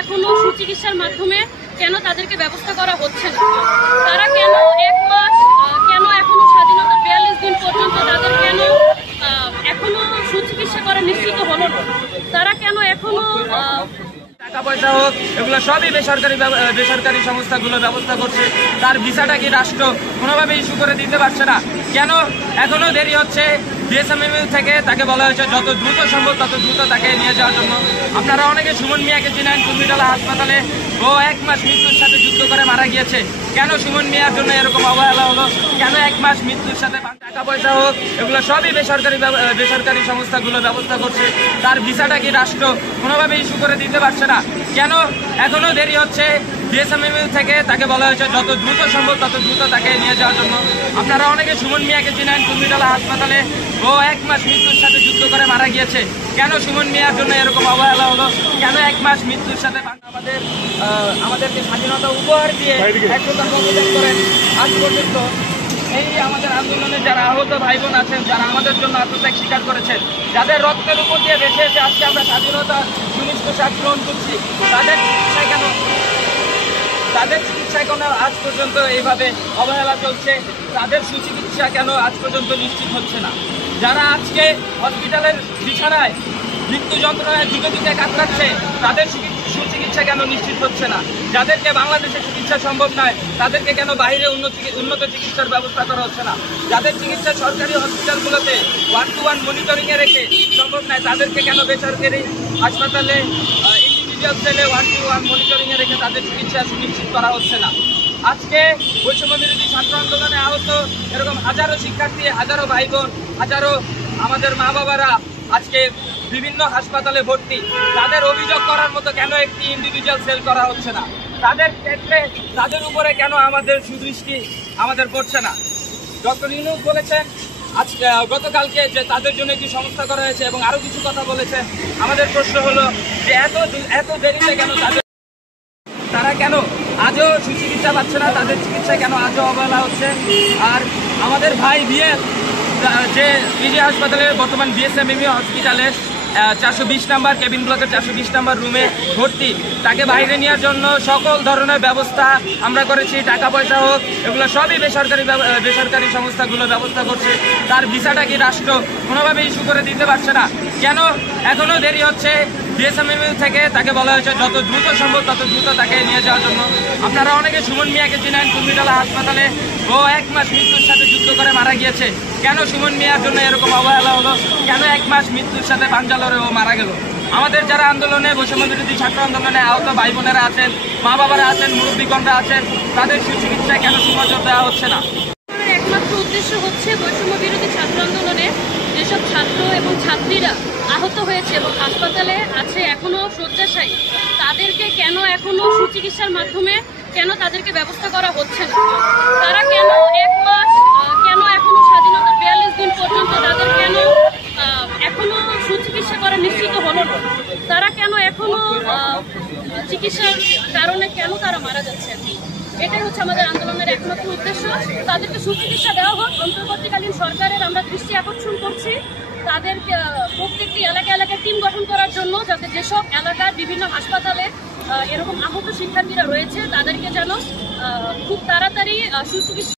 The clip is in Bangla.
এখনো সুচিকিৎসার মাধ্যমে কেন তাদেরকে ব্যবস্থা করা হচ্ছে না? তারা কেন এক মাস কেন এখনো স্বাধীনতা 42 দিন পর্যন্ত তাদের কেন এখনো সুচিকিৎসা করা নিশ্চিত হলো না? তারা কেন এখনো টাকা পয়সা হোক এগুলো সবই বেসরকারি সংস্থাগুলো ব্যবস্থা করছে। তার ভিসাটা কি রাষ্ট্র কোনোভাবে ইস্যু করে দিতে পারছে না? কেন এখনো দেরি হচ্ছে? বিএসএমএমইউ থেকে তাকে বলা হয়েছে যত দ্রুত সম্ভব তত দ্রুত তাকে নিয়ে যাওয়ার জন্য। আপনারা অনেকে সুমন মিয়াকে চিনেন, কুর্মিটোলা হাসপাতালে ও 1 মাস মৃত্যুর সাথে যুদ্ধ করে মারা গিয়েছে। কেন সুমন মিয়ার জন্য এরকম অবহেলা হলো? কেন 1 মাস মৃত্যুর সাথে? টাকা পয়সা হোক এগুলো সবই বেসরকারি সংস্থাগুলো ব্যবস্থা করছে। তার ভিসাটা কি রাষ্ট্র কোনোভাবে ইস্যু করে দিতে পারছে না? কেন এখনো দেরি হচ্ছে? বিএসএমএমইউ থেকে তাকে বলা হয়েছে যত দ্রুত সম্ভব তত দ্রুত তাকে নিয়ে যাওয়ার জন্য। আপনারা অনেকে সুমন মিয়াকে চিনেন, কুর্মিটোলা হাসপাতালে ও 1 মাস মৃত্যুর সাথে যুদ্ধ করে মারা গিয়েছে। কেন সুমন মিয়ার জন্য এরকম অবহেলা হলো? কেন 1 মাস মৃত্যুর সাথে? আমাদেরকে স্বাধীনতা উপহার দিয়ে একশোটার পদত্যাগ করেন। আজ পর্যন্ত এই আমাদের আন্দোলনে যারা আহত ভাই বোন আছেন, যারা আমাদের জন্য আত্মত্যাগ স্বীকার করেছেন, যাদের রক্তের উপর দিয়ে বেঁচে এসে আজকে আমরা স্বাধীনতা সুনিশ্চিত স্বাদ গ্রহণ করছি, তাদের চিকিৎসায় কেন আজ পর্যন্ত এইভাবে অবহেলা চলছে? তাদের সুচিকিৎসা কেন আজ পর্যন্ত নিশ্চিত হচ্ছে না? যারা আজকে হসপিটালের বিছানায় মৃত্যু যন্ত্রণায় যুগে যুগে কাতরাচ্ছে, তাদের সুচিকিৎসা কেন নিশ্চিত হচ্ছে না? যাদেরকে বাংলাদেশে চিকিৎসা সম্ভব নয়, তাদেরকে কেন বাইরে উন্নত চিকিৎসার ব্যবস্থা করা হচ্ছে না? যাদের চিকিৎসা সরকারি হসপিটালগুলোতে 1-to-1 মনিটরিংয়ে রেখে সম্ভব নয়, তাদেরকে কেন বেসরকারি হাসপাতালে ইন্ডিভিজুয়াল সেলে 1-to-1 মনিটরিংয়ে রেখে তাদের চিকিৎসা সুনিশ্চিত করা হচ্ছে না? আজকে বৈষম্য বিরোধী ছাত্র আন্দোলনে আহত এরকম হাজারো শিক্ষার্থী, হাজারো ভাই বোন, হাজারো আমাদের মা বাবারা আজকে বিভিন্ন হাসপাতালে ভর্তি। তাদের অভিযোগ করার মতো কেন একটি ইন্ডিভিজুয়াল সেল করা হচ্ছে না? তাদের ক্ষেত্রে তাদের উপরে কেন আমাদের সুদৃষ্টি আমাদের পড়ছে না? ডক্টর ইউনূস বলেছেন আজকে গতকালকে যে তাদের জন্য একটি সংস্থা করা হয়েছে এবং আরো কিছু কথা বলেছেন। আমাদের প্রশ্ন হলো যে এত দেরিতে কেন তারা কেন আজও সুচিকিৎসা পাচ্ছে না? তাদের চিকিৎসা কেন আজও অবহেলা হচ্ছে? আর আমাদের ভাই বিএস যে পিজি হাসপাতালে বর্তমান বিএসএমএমইউ হসপিটালে 420 নাম্বার কেবিন ব্লকের 420 নাম্বার রুমে ভর্তি, তাকে বাইরে নেওয়ার জন্য সকল ধরনের ব্যবস্থা আমরা করেছি। টাকা পয়সা হোক এগুলো সবই বেসরকারি সংস্থাগুলো ব্যবস্থা করছে। তার ভিসাটা কি রাষ্ট্র কোনোভাবে ইস্যু করে দিতে পারছে না? কেন এখনো দেরি হচ্ছে? বিএসএমএমইউ থেকে তাকে বলা হয়েছে যত দ্রুত সম্ভব তত দ্রুত তাকে নিয়ে যাওয়ার জন্য। আপনারা অনেকে সুমন মিয়াকে চিনেন, কুর্মিটোলা হাসপাতালে ও 1 মাস মৃত্যুর সাথে যুদ্ধ করে মারা গিয়েছে। কেন সুমন মিয়ার জন্য এরকম অবহেলা হলো? কেন 1 মাস মৃত্যুর সাথে বাঞ্জালরে ও মারা গেল? আমাদের যারা আন্দোলনে বৈষম্য বিরোধী ছাত্র আন্দোলনে আহত ভাই বোনেরা আছেন, মা বাবারা আছেন, মুরব্বীগণরা আছেন, তাদের সুচিকিৎসায় কেন সময় দেওয়া হচ্ছে না? একমাত্র উদ্দেশ্য হচ্ছে বৈষম্য বিরোধী ছাত্র আন্দোলনে যেসব ছাত্র এবং ছাত্রীরা আহত হয়েছে এবং হাসপাতালে আছে এখনো শয্যাশায়ী, তাদেরকে কেন এখনো সুচিকিৎসার মাধ্যমে কেন তাদেরকে ব্যবস্থা করা হচ্ছে না? তারা কেন 1 মাস কেন এখনো স্বাধীনতা 42 দিন পর্যন্ত তাদের কেন এখনো সুচিকিৎসা করা নিশ্চিত হলো না? তারা কেন এখনো চিকিৎসার কারণে কেন তারা মারা যাচ্ছে? এটাই হচ্ছে আমাদের আন্দোলনের একমাত্র উদ্দেশ্য। তাদেরকে সুচিকিৎসা দেওয়া হোক। অন্তর্বর্তীকালীন সরকারের আমরা দৃষ্টি আকর্ষণ করছি তাদের প্রত্যেকটি এলাকায় টিম গঠন করার জন্য, যাতে যেসব এলাকার বিভিন্ন হাসপাতালে এরকম আহত শিক্ষার্থীরা রয়েছে তাদেরকে যেন খুব তাড়াতাড়ি সুচিকিৎসা